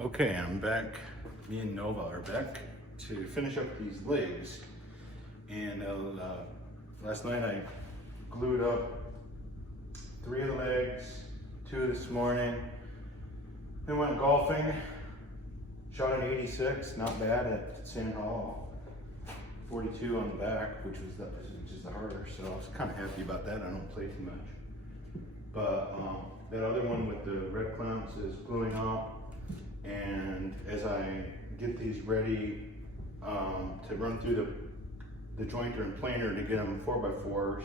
Okay, I'm back. Me and Nova are back to finish up these legs. And last night I glued up 3 of the legs, 2 this morning. Then went golfing, shot an 86, not bad at Sand Hall. 42 on the back, which is the harder, so I was kind of happy about that. I don't play too much. But that other one with the red clamps is gluing up. And as I get these ready to run through the jointer and planer to get them 4x4s,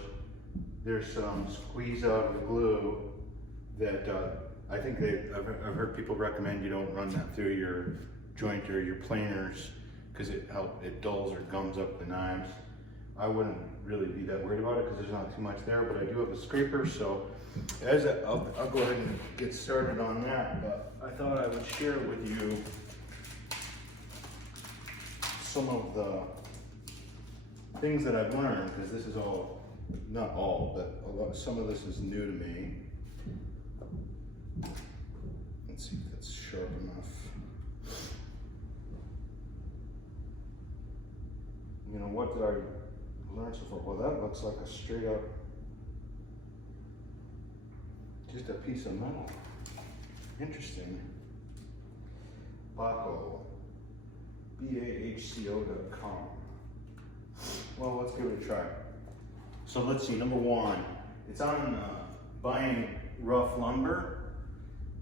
there's some squeeze out of the glue that I think I've heard people recommend you don't run that through your jointer, your planers, because it dulls or gums up the knives. I wouldn't really be that worried about it because there's not too much there, but I do have a scraper, so I'll go ahead and get started on that. But I thought I would share with you some of the things that I've learned, because this is all, not all, but some of this is new to me. Let's see if that's sharp enough. You know, what did I learn so far? Well, that looks like a straight up, just a piece of metal. Interesting. Bahco, BAHCO.com. Well, let's give it a try. So let's see, number 1, it's on buying rough lumber.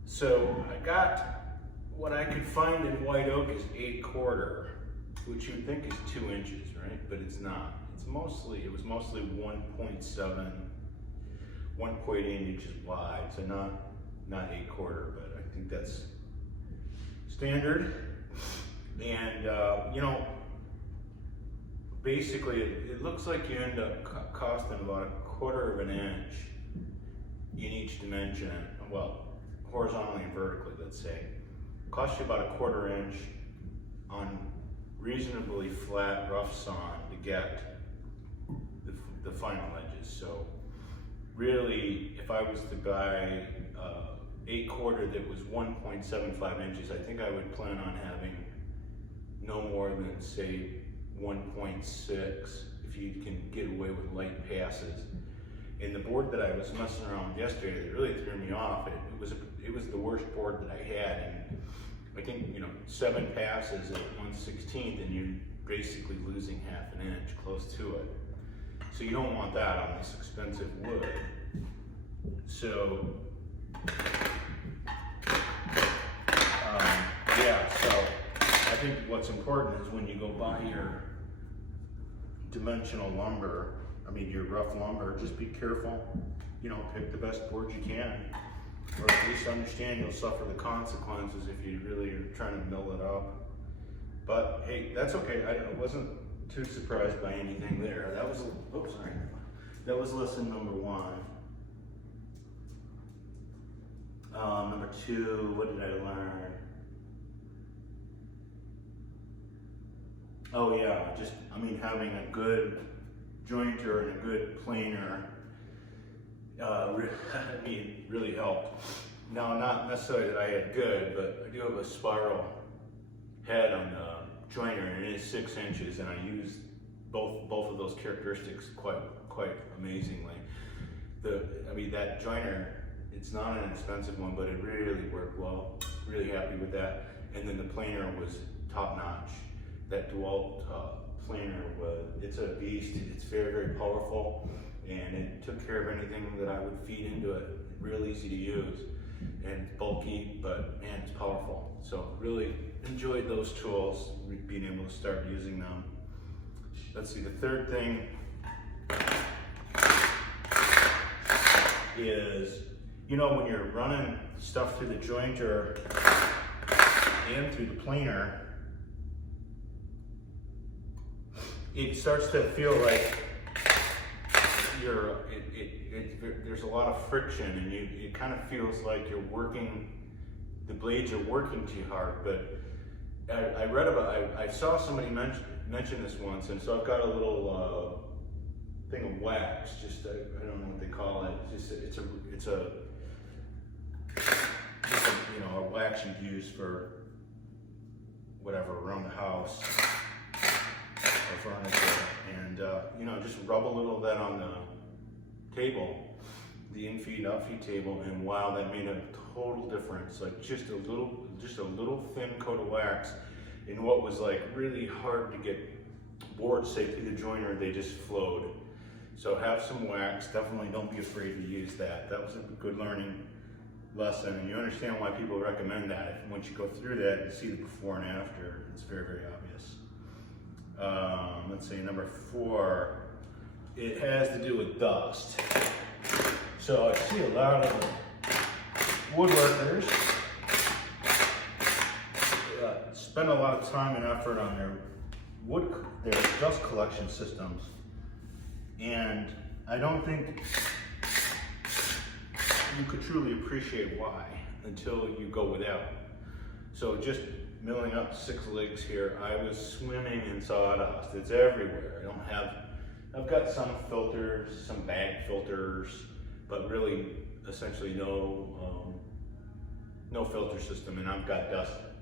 So I got what I could find in white oak is 8/4, which you'd think is 2 inches, right? But it's not. It was mostly 1.7, 1.8 inches wide. So not 8/4, but I think that's standard. And you know, basically it looks like you end up costing about 1/4 of an inch in each dimension. Well, horizontally and vertically, let's say. Costs you about 1/4 inch on reasonably flat rough sawn to get the final edges. So really, if I was to buy 8/4 that was 1.75 inches, I think I would plan on having no more than, say, 1.6 if you can get away with light passes. And the board that I was messing around with yesterday that really threw me off, it was the worst board that I had. And I think, you know, 7 passes at 1/16 and you're basically losing ½ an inch, close to it. So you don't want that on this expensive wood. So, yeah, so I think what's important is when you go buy your dimensional lumber, I mean your rough lumber, just be careful, you know, pick the best board you can, or at least understand you'll suffer the consequences if you really are trying to mill it up. But hey, that's okay. I wasn't too surprised by anything there. That was, oops, sorry. That was lesson number 1. Number 2, what did I learn? Oh yeah, having a good jointer and a good planer really helped. Now, not necessarily that I had good, but I do have a spiral head on the jointer, and it is 6 inches, and I use both of those characteristics quite amazingly. That jointer, it's not an expensive one, but it really worked well. Really happy with that. And then the planer was top notch. That DeWalt planer it's a beast. It's very powerful, and it took care of anything that I would feed into it. Real easy to use, and it's bulky, but man, it's powerful. So really enjoyed those tools, being able to start using them. Let's see, the third thing is, you know, when you're running stuff through the jointer and through the planer, it starts to feel like there's a lot of friction, and it kind of feels like you're working, the blades are working too hard. But I saw somebody mention this once, and so I've got a little thing of wax, I don't know what they call it. It's a wax you'd use for whatever around the house or furniture, and you know, just rub a little of that on the table, the in-feed, out-feed table, and wow, that made a total difference. Like just a little thin coat of wax in what was like really hard to get boards safe through the joiner, they just flowed. So have some wax, definitely don't be afraid to use that. That was a good learning lesson, and you understand why people recommend that. Once you go through that and see the before and after, it's very, very obvious. Let's see, number 4, it has to do with dust. So I see a lot of woodworkers spend a lot of time and effort on their dust collection systems, and I don't think you could truly appreciate why until you go without. So just milling up 6 legs here, I was swimming in sawdust. It's everywhere. I've got some filters, some bag filters, but really essentially no filter system, and I've got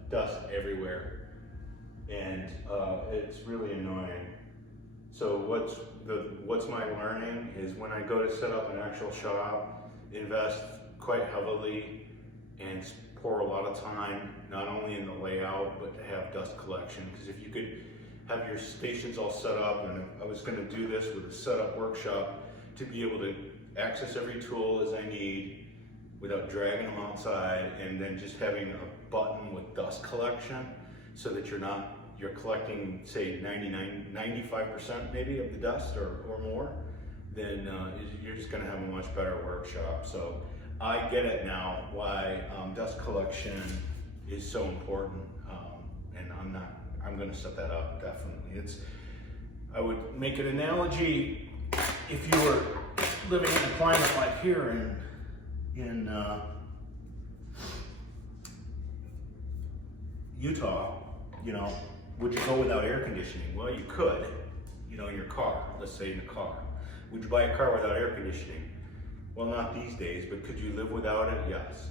dust everywhere, and it's really annoying. So what's my learning is when I go to set up an actual shop, invest quite heavily and pour a lot of time, not only in the layout, but to have dust collection. Because if you could have your stations all set up, and I was gonna do this with a setup workshop, to be able to access every tool as I need without dragging them outside, and then just having a button with dust collection so that you're collecting, say, 95% maybe of the dust or more, then you're just gonna have a much better workshop. So I get it now why dust collection is so important, and I'm gonna set that up, definitely. I would make an analogy, if you were living in a climate like here in Utah, you know, would you go without air conditioning? Well, you could, you know, in your car, let's say in a car. Would you buy a car without air conditioning? Well, not these days, but could you live without it? Yes.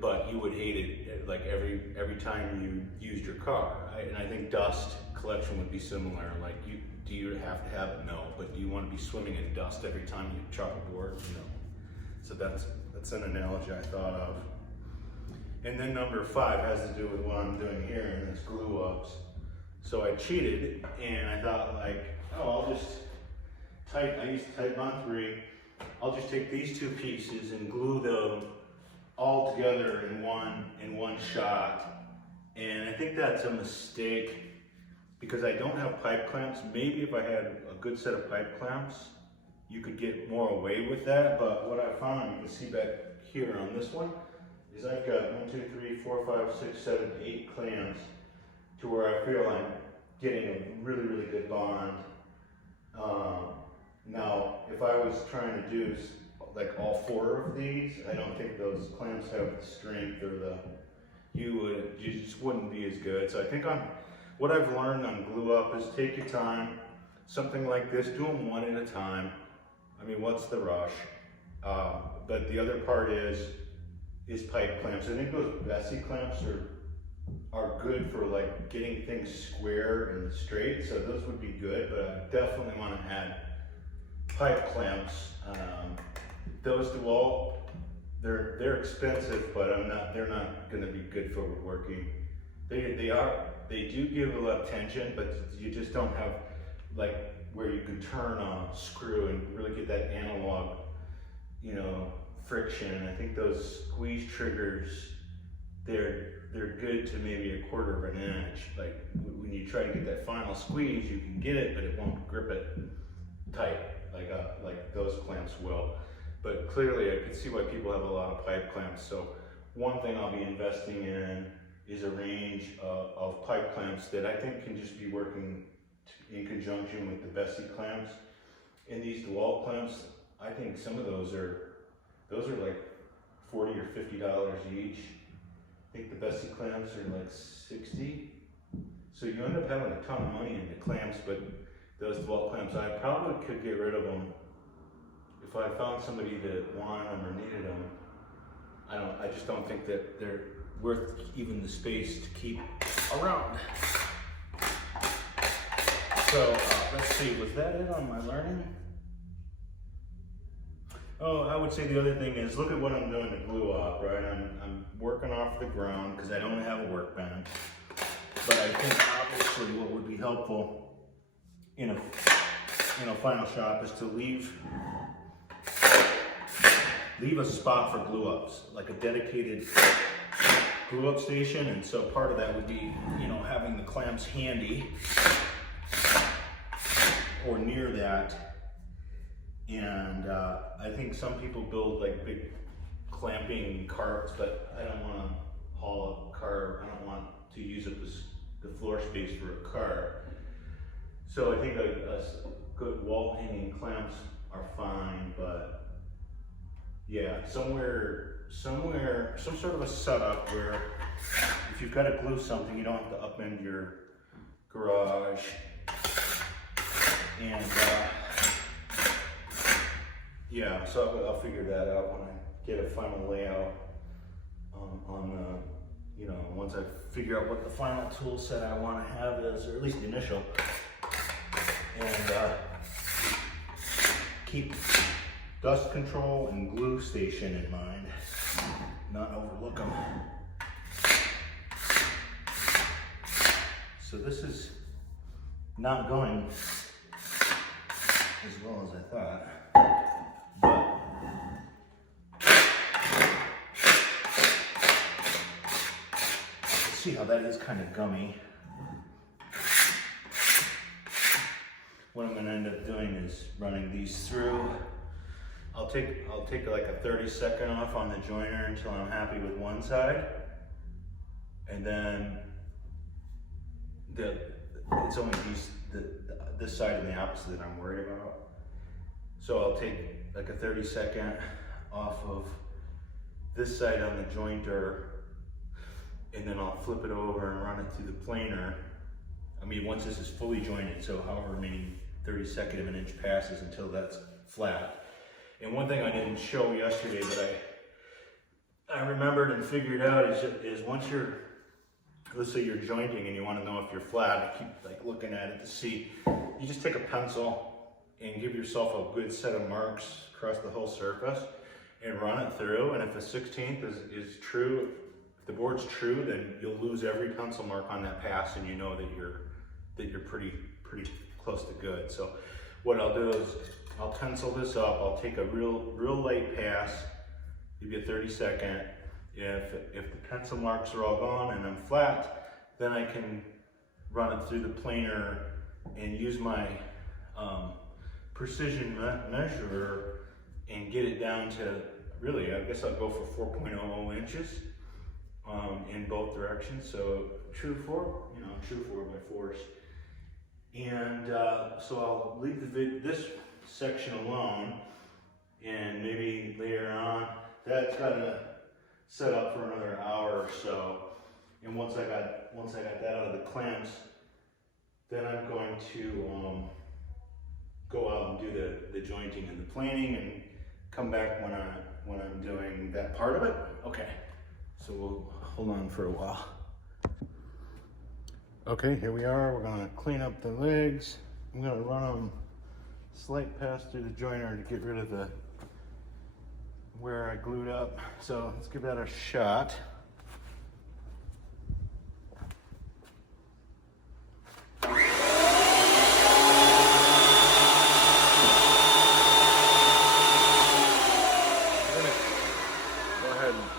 But you would hate it like every time you used your car. And I think dust collection would be similar. Like, do you have to have it? No. But do you want to be swimming in dust every time you chop a board? No. So that's an analogy I thought of. And then number 5 has to do with what I'm doing here, and it's glue ups. So I cheated, and I thought, like, oh, I used to type on 3. I'll just take these 2 pieces and glue them all together in one shot. And I think that's a mistake because I don't have pipe clamps. Maybe if I had a good set of pipe clamps, you could get more away with that. But what I found, you can see back here on this one, is I've got 1, 2, 3, 4, 5, 6, 7, 8 clamps to where I feel I'm getting a really, really good bond. Now, if I was trying to do like all 4 of these, I don't think those clamps have the strength or you just wouldn't be as good. So I think what I've learned on glue up is take your time. Something like this, do them one at a time. I mean, what's the rush? But the other part is pipe clamps. I think those Bessie clamps are good for like getting things square and straight, so those would be good, but I definitely want to add pipe clamps. Those DeWalt, they're expensive, but they're not going to be good for woodworking. They do give a lot of tension, but you just don't have like where you can turn on a screw and really get that analog, you know, friction. I think those squeeze triggers, they're good to maybe 1/4 of an inch. Like when you try to get that final squeeze, you can get it, but it won't grip it tight like those clamps will. But clearly I can see why people have a lot of pipe clamps. So one thing I'll be investing in is a range of pipe clamps that I think can just be working in conjunction with the Bessie clamps. And these DeWalt clamps, I think some of those are like $40 or $50 each. I think the Bessie clamps are like $60. So you end up having a ton of money in the clamps, but those DeWalt clamps, I probably could get rid of them if I found somebody that wanted them or needed them. I just don't think that worth even the space to keep around. So let's see, was that it on my learning? Oh, I would say the other thing is, look at what I'm doing to glue up, right? I'm working off the ground because I don't have a workbench. But I think obviously what would be helpful in a final shop is to leave a spot for glue ups, like a dedicated glue up station. And so part of that would be, you know, having the clamps handy or near that. And I think some people build like big clamping carts, but I don't want to haul a cart. I don't want to use up the floor space for a cart. So I think a good wall hanging clamps are fine, but yeah, some sort of a setup where if you've got to glue something, you don't have to upend your garage. And yeah, so I'll figure that out when I get a final layout you know, once I figure out what the final tool set I want to have is, or at least the initial. And keep dust control and glue station in mind, not overlook them. So this is not going as well as I thought, but let's see how that is kind of gummy. What I'm going to end up doing is running these through. I'll take like a 30-second off on the joiner until I'm happy with one side, and then it's only this side and the opposite that I'm worried about. So I'll take like a 30-second off of this side on the jointer, and then I'll flip it over and run it through the planer. I mean, once this is fully jointed, so however many 32nd of an inch passes until that's flat. And one thing I didn't show yesterday, but I remembered and figured out is once you're, let's say you're jointing and you want to know if you're flat, I keep like looking at it to see, you just take a pencil and give yourself a good set of marks across the whole surface and run it through. And if the 16th is true, if the board's true, then you'll lose every pencil mark on that pass, and you know that you're pretty close to good. So what I'll do is I'll pencil this up. I'll take a real light pass, maybe a 30-second. If the pencil marks are all gone and I'm flat, then I can run it through the planer and use my precision measurer and get it down to, really, I guess I'll go for 4.00 inches in both directions. So true 4 by 4s. And so I'll leave this section alone, and maybe later on, that's got to set up for another hour or so. And once I got that out of the clamps, then I'm going to go out and do the jointing and the planing, and come back when I'm doing that part of it. Okay, so we'll hold on for a while. Okay, here we are. We're gonna clean up the legs. I'm gonna run them slight pass through the joiner to get rid of where I glued up. So let's give that a shot. I'm gonna go ahead and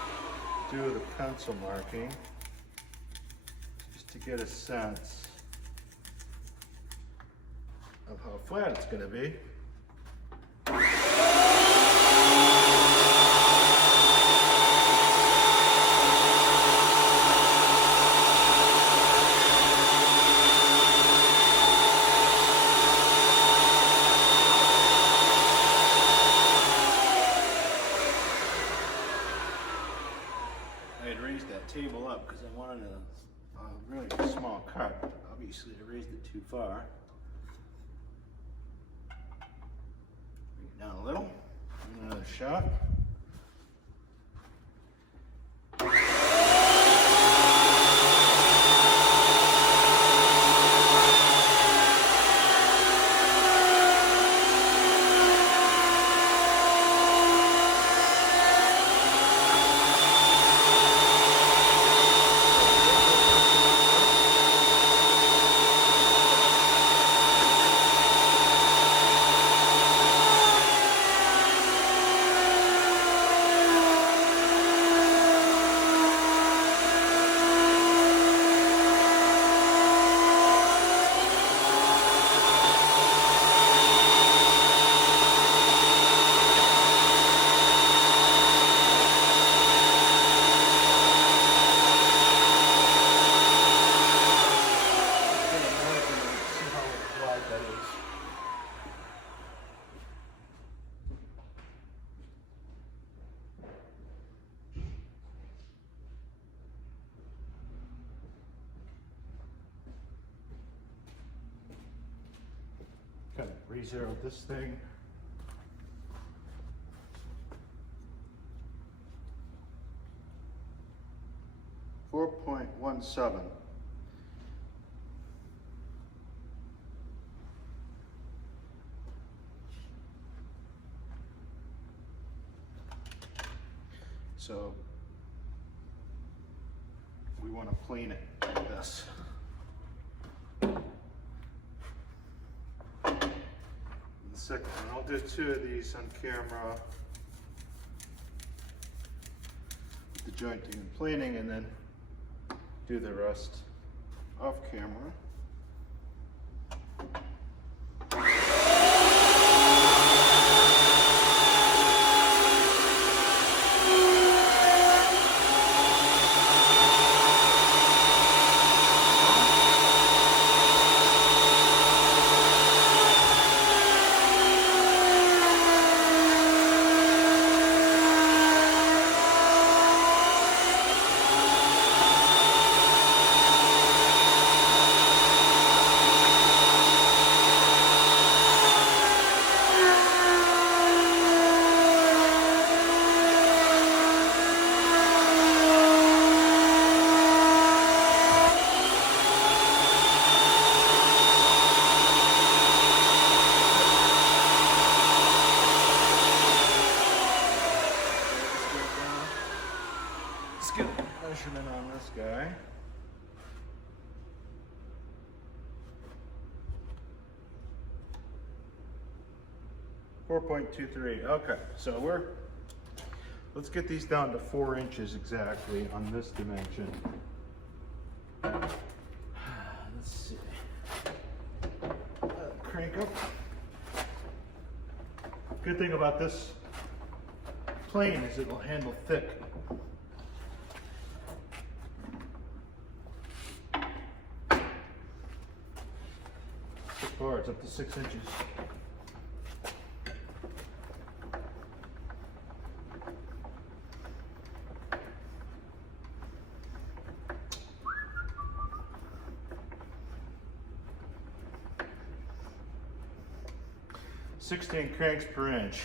do the pencil marking, to get a sense of how flat it's going to be. I had raised that table up because I wanted a really small cut. Obviously, I raised it too far. Bring it down a little. Another shot. re-zeroed this thing. .17. So we want to plane it like this. The second one, I'll do 2 of these on camera with the jointing and planing, and then do the rest off camera. Let's get a measurement on this guy. .23. Okay, so let's get these down to 4 inches exactly on this dimension. Let's see. Crank up. Good thing about this plane is it'll handle thick. Boards up to 6 inches. .16 cranks per inch.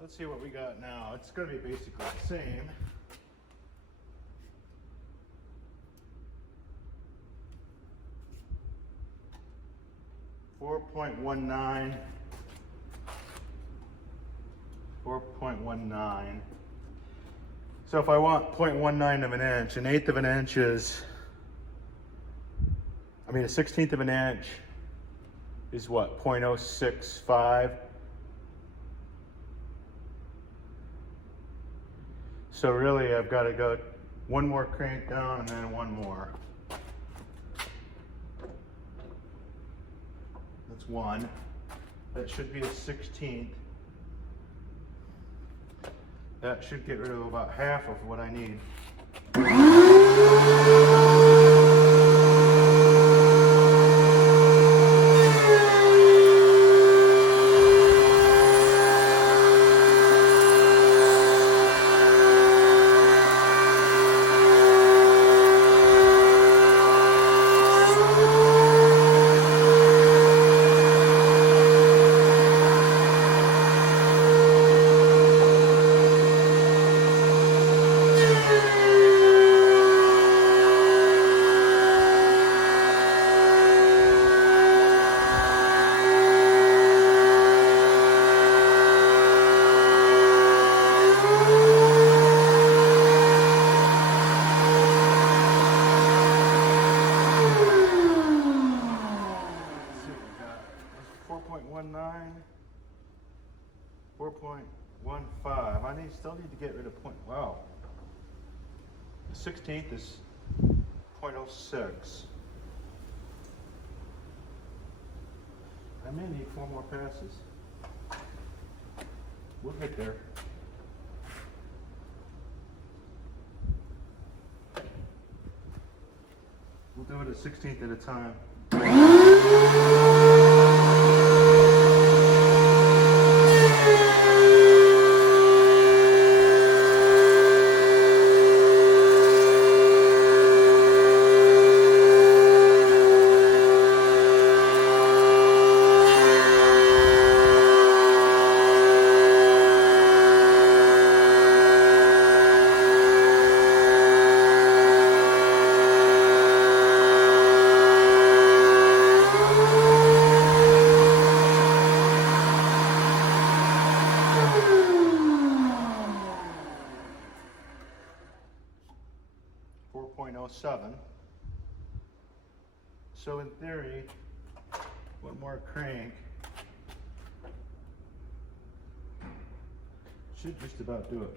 Let's see what we got now. It's going to be basically the same. .19. 4.19. So if I want 0.19 of an inch, an eighth of an inch is, a 16th of an inch is what, 0.065? So really I've got to go one more crank down and then one more. That's one. That should be a 16th. That should get rid of about half of what I need. 4.15. Still need to get rid of point. Wow. The 16th is 0.06. I may need 4 more passes. We'll get there. We'll do it a 16th at a time. 4.07. So in theory, one more crank should just about do it.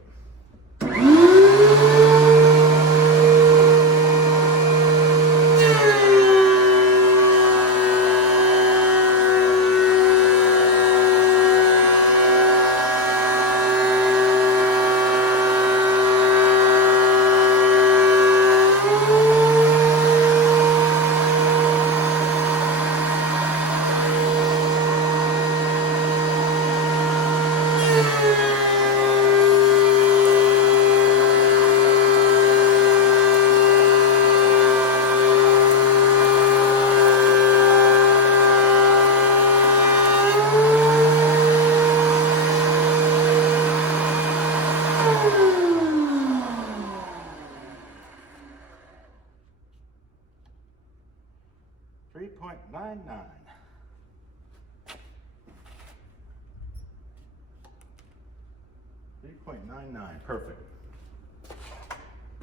.99, perfect.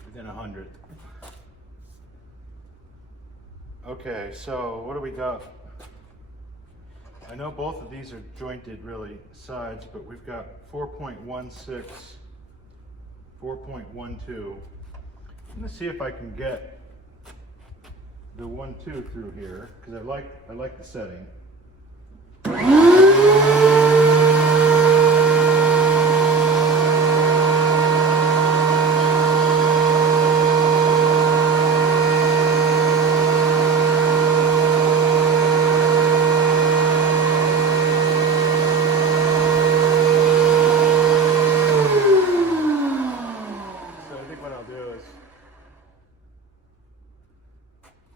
Within 100. Okay, so what do we got? I know both of these are jointed really sides, but we've got 4.16, 4.12. I'm gonna see if I can get the 1-2 through here, because I like the setting.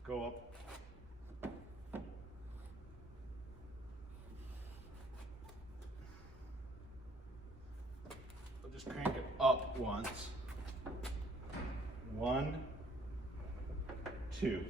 Go up. I'll just crank it up once. 1, 2.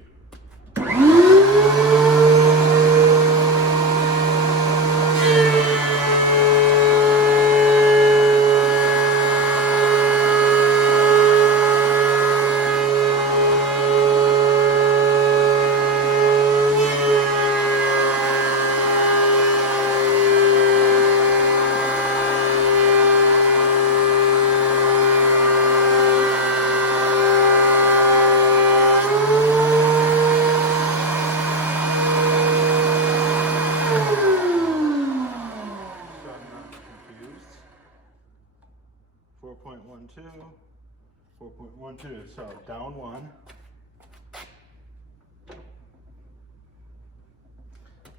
So down 1.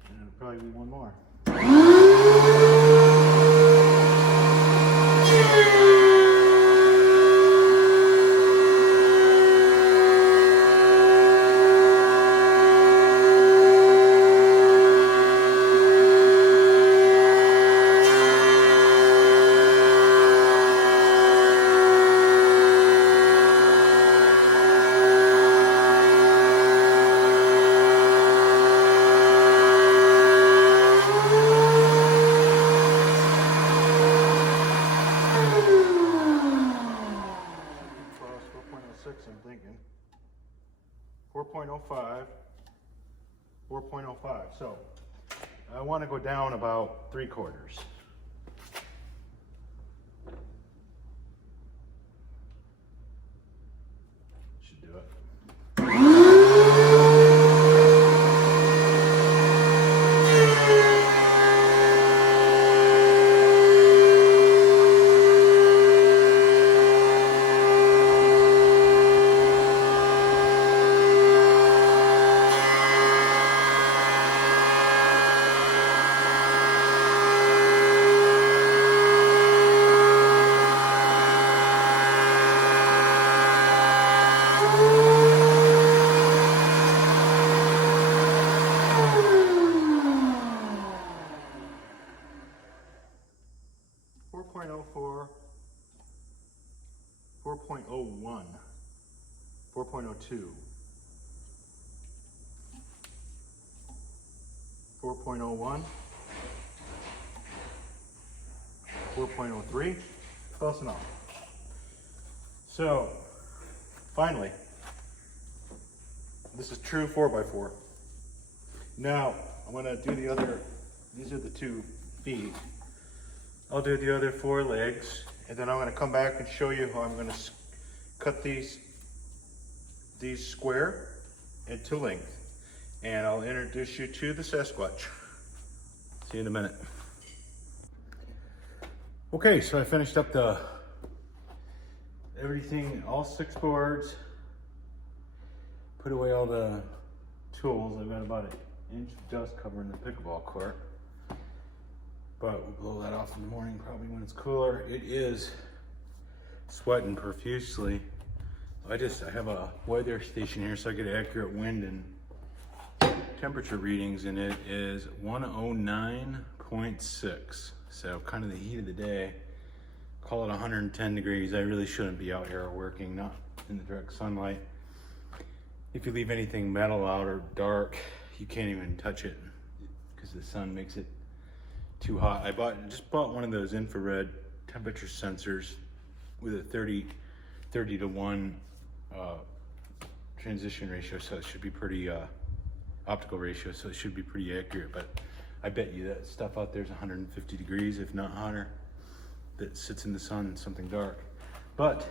And it'll probably be one more. I'm thinking 4.05, 4.05. So I want to go down about 3/4. 4.04, 4.01, 4.02, 4.01, 4.03, close enough. So, finally, this is true 4x4. Now, I'm gonna do the other, these are the 2 feet. I'll do the other 4 legs, and then I'm gonna come back and show you how I'm gonna cut these square into length. And I'll introduce you to the Sasquatch. See you in a minute. Okay, so I finished up everything, all 6 boards. Put away all the tools. I've got about an inch of dust covering the pickleball court. But we'll blow that off in the morning, probably when it's cooler. It is sweating profusely. I have a weather station here so I get accurate wind and temperature readings, and it is 109.6. So kind of the heat of the day. Call it 110 degrees. I really shouldn't be out here working, not in the direct sunlight. If you leave anything metal out or dark, you can't even touch it because the sun makes it too hot. I just bought one of those infrared temperature sensors with a 30 to 1 transition ratio, so it should be pretty optical ratio, so it should be pretty accurate. But I bet you that stuff out there is 150 degrees, if not hotter, that sits in the sun in something dark. But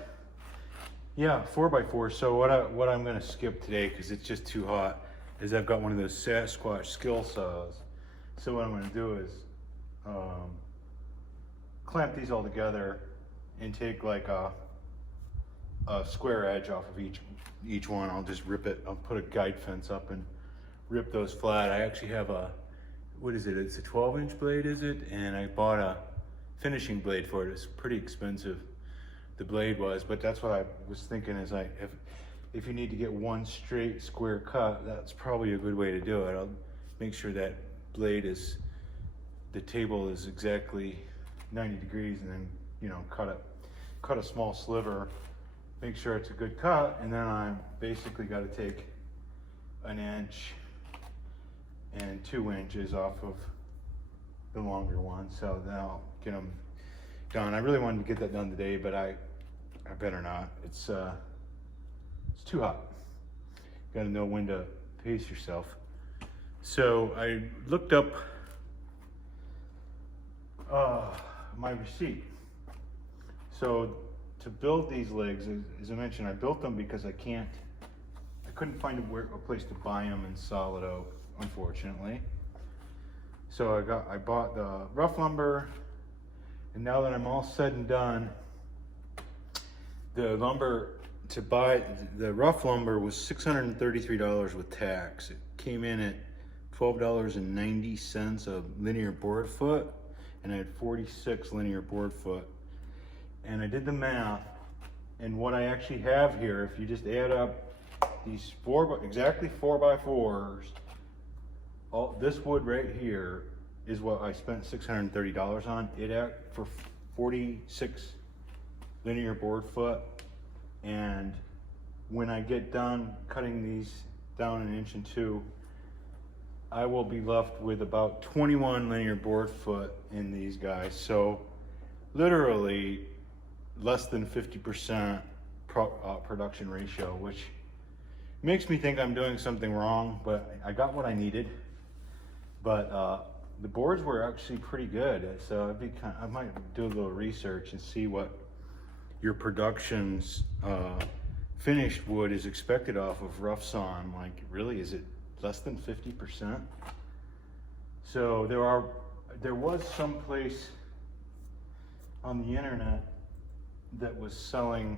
yeah, 4x4. So what I'm gonna skip today, because it's just too hot, is I've got one of those Sasquatch skill saws. So what I'm gonna do is clamp these all together and take like a square edge off of each one. I'll just rip it. I'll put a guide fence up and rip those flat. I actually have what is it? It's a 12-inch blade, is it? And I bought a finishing blade for it. It's pretty expensive, the blade was, but that's what I was thinking is if you need to get one straight square cut, that's probably a good way to do it. I'll make sure that the table is exactly 90 degrees, and then, you know, cut a small sliver, make sure it's a good cut, and then I basically got to take 1 inch and 2 inches off of the longer one. So then I'll get them done. I really wanted to get that done today, but I better not. It's too hot. You got to know when to pace yourself. So I looked up my receipt. So to build these legs, as I mentioned, I built them because I couldn't find a place to buy them in solid oak, unfortunately. So I bought the rough lumber, and now that I'm all said and done, the rough lumber was $633 with tax. It came in at $12.90 a linear board foot, and I had 46 linear board foot. And I did the math, and what I actually have here, if you just add up these exactly 4x4s, this wood right here is what I spent $630 on. For 46 linear board foot, and when I get done cutting these down 1 inch and 2, I will be left with about 21 linear board foot in these guys. So literally less than 50% production ratio, which makes me think I'm doing something wrong, but I got what I needed. But the boards were actually pretty good, so I might do a little research and see what your production's finished wood is expected off of rough sawn. Like, really, is it less than 50%? So there was some place on the internet that was selling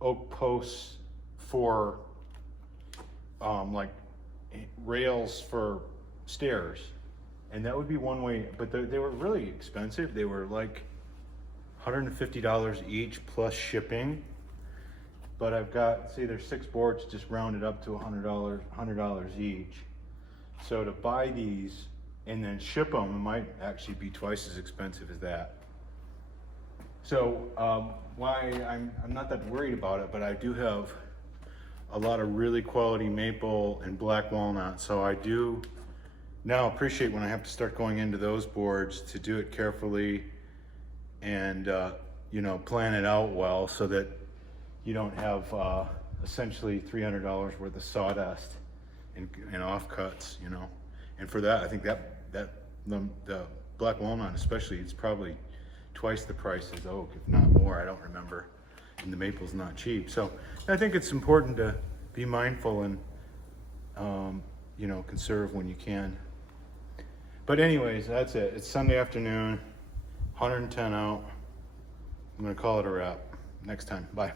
oak posts for like rails for stairs, and that would be one way, but they were really expensive. They were like $150 each plus shipping. But I've got, say there's 6 boards, just rounded up to $100 each. So to buy these and then ship them, it might actually be twice as expensive as that. So why I'm not that worried about it, but I do have a lot of really quality maple and black walnut. So I do now appreciate when I have to start going into those boards to do it carefully and you know, plan it out well so that you don't have essentially $300 worth of sawdust and offcuts, you know. And for that, I think that the black walnut especially, it's probably twice the price as oak, if not more, I don't remember. And the maple's not cheap. So I think it's important to be mindful and you know, conserve when you can. But anyways, that's it. It's Sunday afternoon, 110 out. I'm gonna call it a wrap. Next time, bye.